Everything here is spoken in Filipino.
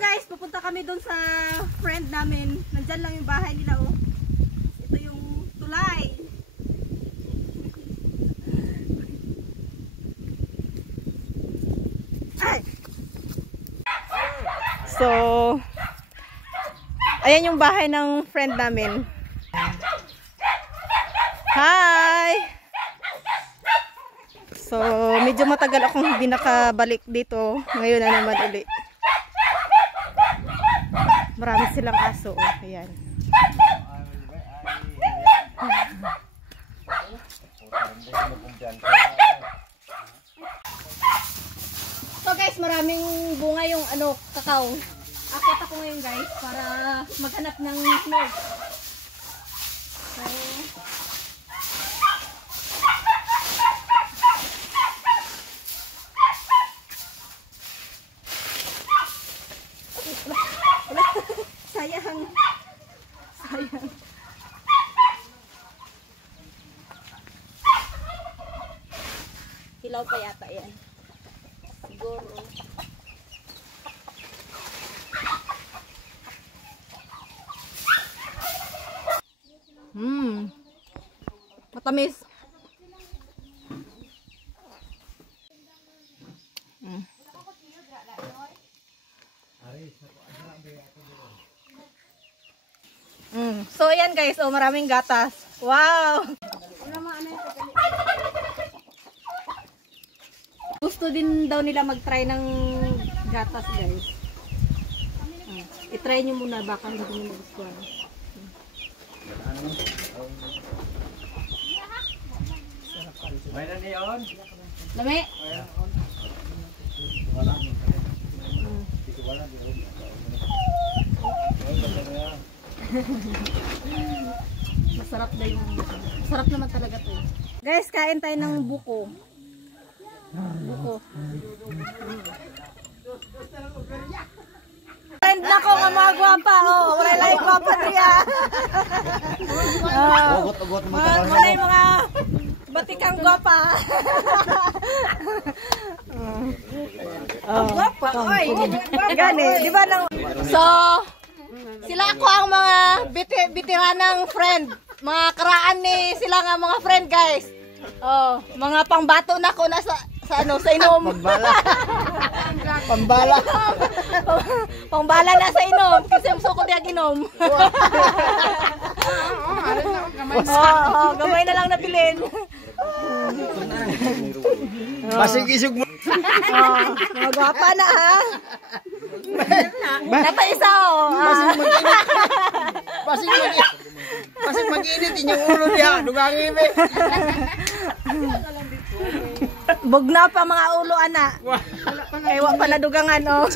guys, pupunta kami doon sa friend namin. Nandyan lang yung bahay nila, oh. Ito yung tulay. Ay! So, ayan yung bahay ng friend namin. Hi! So, medyo matagal akong hindi nakabalik dito. Ngayon na naman ulit. Marami silang aso. Oh. Ayan. So guys, maraming bunga yung kakao. Akit ako ngayon guys para maghanap ng snow. So, sayang. Hilaw pa yata yan. Siguro. Matamis. So ayan guys, oh maraming gatas. Wow. Gusto din daw nila mag-try ng gatas guys. I-try nyo muna baka hindi nyo magustuhan. May na niyon. Lami. Masarap daw yung masarap naman talaga to. Guys, kain tayo ng buko. Buko. Friend na ko nga mga gwapa, oh. Wala lang yung gwapa niya. Ugot-ugot mo wala yung mga batikang gwapa. Gwapa, oy. Gani, di ba nang... So, sila ako ang mga bitiranang friend. Mga karaan ni sila nga mga friend guys. Oh, mga pangbato na ko na sa inom. Pambala. Pangbala na sa inom. Kasi sukod yung inom. Gamay na lang nabilin. Basig isog mo. Magwapa na ha. Napaisa oh. Basig mag-init inyong ulo niya. Dugangin eh. Bugna pa mga ulo ana. Kaya wa pala dugangan oh.